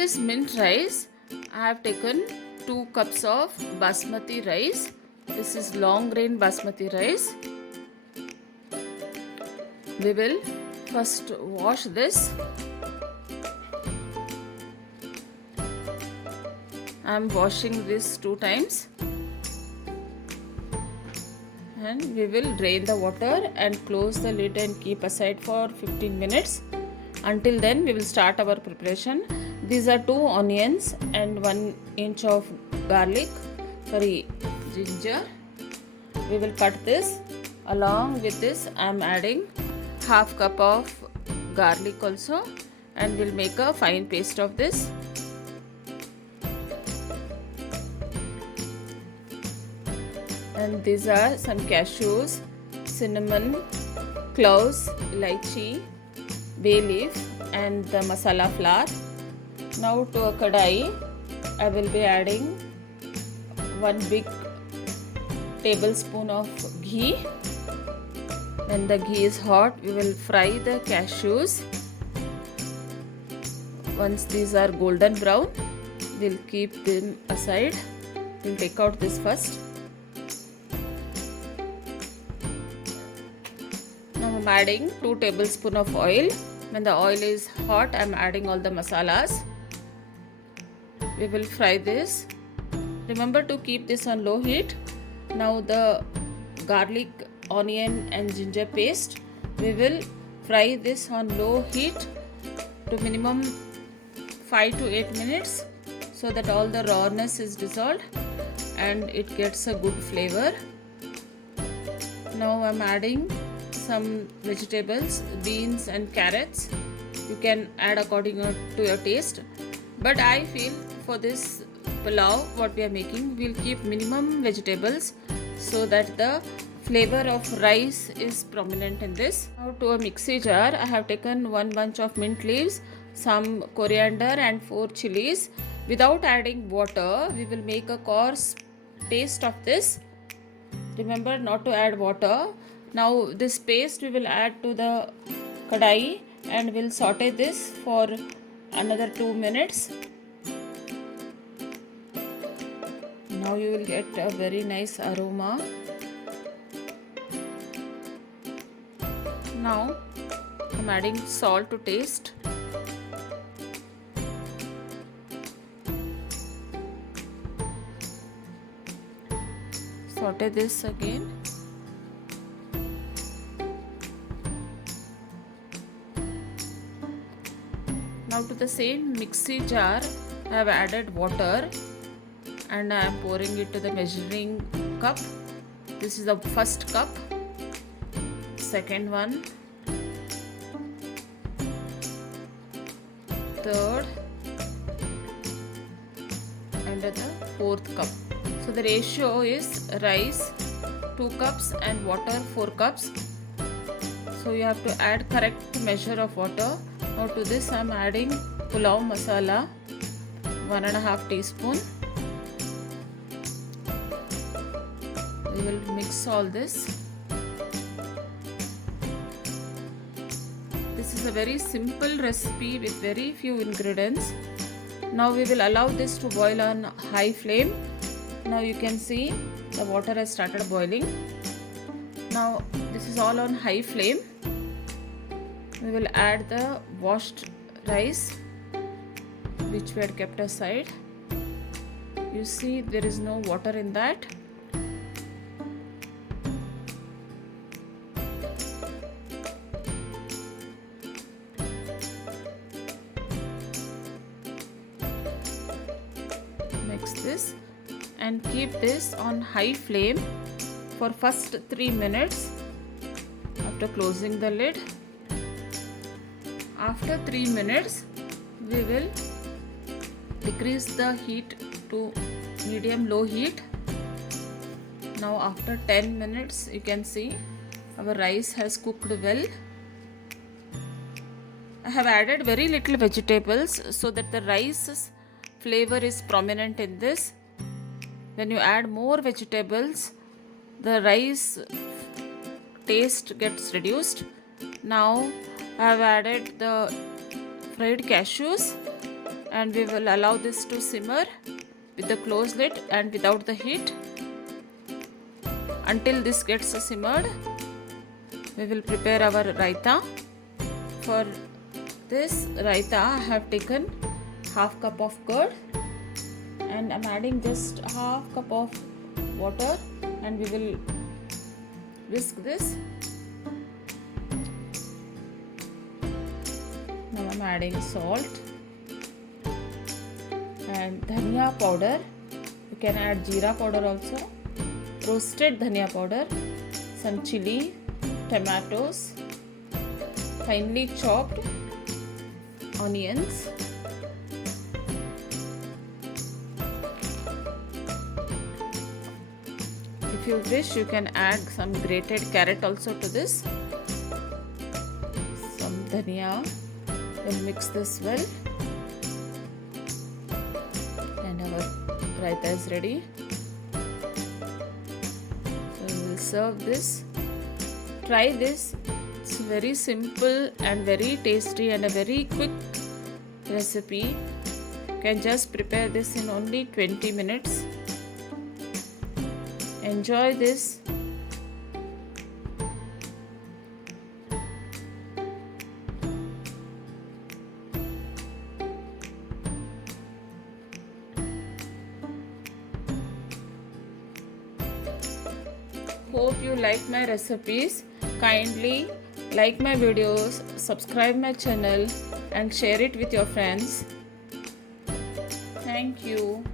this mint rice, I have taken 2 cups of basmati rice. This is long grain basmati rice. We will first wash this. I am washing this 2 times. And we will drain the water and close the lid and keep aside for 15 minutes. Until then we will start our preparation. These are 2 onions and 1 inch of ginger. We will cut this. Along with this I am adding half cup of garlic also, and we'll make a fine paste of this. And these are some cashews, cinnamon, cloves, lychee, bay leaf, and the masala flour. Now to a kadai, I will be adding 1 big tablespoon of ghee. When the ghee is hot, we will fry the cashews. Once these are golden brown, we'll keep them aside. We'll take out this first. Now I'm adding 2 tablespoons of oil. When the oil is hot, I'm adding all the masalas. We will fry this. Remember to keep this on low heat. Now the garlic, onion and ginger paste, we will fry this on low heat to minimum 5 to 8 minutes, so that all the rawness is dissolved and it gets a good flavor. Now I'm adding some vegetables, beans and carrots. You can add according to your taste, but I feel for this pulao what we are making, we'll keep minimum vegetables so that the flavor of rice is prominent in this. Now to a mixie jar, I have taken 1 bunch of mint leaves, some coriander and 4 chilies. Without adding water, we will make a coarse paste of this. Remember not to add water. Now this paste we will add to the kadai and we'll saute this for another 2 minutes. Now you will get a very nice aroma. Now I'm adding salt to taste. Saute this again. Now to the same mixie jar, I have added water and I am pouring it to the measuring cup. This is the first cup, second one, third, and the fourth cup. So the ratio is rice 2 cups and water 4 cups. So you have to add correct measure of water. Now to this I am adding pulao masala 1.5 teaspoon. We will mix all this. This is a very simple recipe with very few ingredients. Now we will allow this to boil on high flame. Now you can see the water has started boiling. Now this is all on high flame. We will add the washed rice which we had kept aside. You see there is no water in that. Mix this and keep this on high flame for first 3 minutes after closing the lid. After 3 minutes, we will decrease the heat to medium-low heat. Now after 10 minutes, you can see our rice has cooked well. I have added very little vegetables so that the rice's flavor is prominent in this. When you add more vegetables, the rice taste gets reduced. Now I have added the fried cashews and we will allow this to simmer with the closed lid and without the heat until this gets simmered. We will prepare our raita. For this raita I have taken half cup of curd and I'm adding just half cup of water and we will whisk this. Now I'm adding salt and dhania powder. You can add jeera powder also, roasted dhania powder, some chili, tomatoes, finely chopped onions, if you wish you can add some grated carrot also to this, some dhania. Then mix this well and our raita is ready. So we will serve this. Try this. It's very simple and very tasty and a very quick recipe. You can just prepare this in only 20 minutes. Enjoy this. Hope you like my recipes. Kindly like my videos, subscribe my channel and share it with your friends. Thank you.